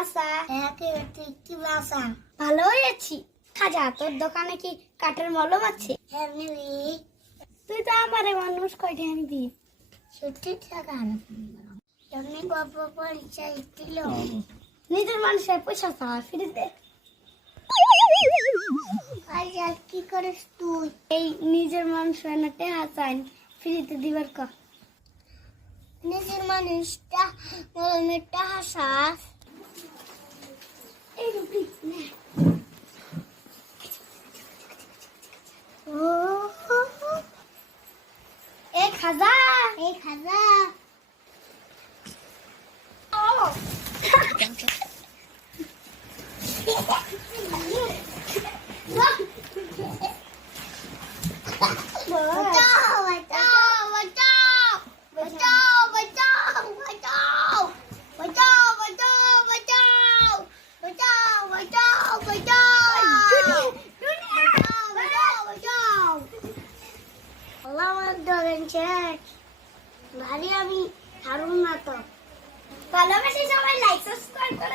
আছা? হ্যাঁ তুই কি আছা? ভালো হয়েছি। খাজা, তোর দোকানে কি কাঠের মলম আছে? হ্যাঁ নিবি। তুই তো আমারে মানুষ কয়টা আনবি? 70 টাকা এমনি গল্প পরিচয় দিল। নিজের মানুষের পয়সা চাওয়া ফিরে দে। আর কি করিস তুই? এই নিজের মানুষ না টেহা চাইন ফ্রিতে দিবার ক। নিজের মানুষটা মলমের টাহা শ্বাস এই রুপি না। এই খাজা ও ভারী আমি হারুন না তো। ভালোবাসি সবাই লাইক সাবস্ক্রাইব করে।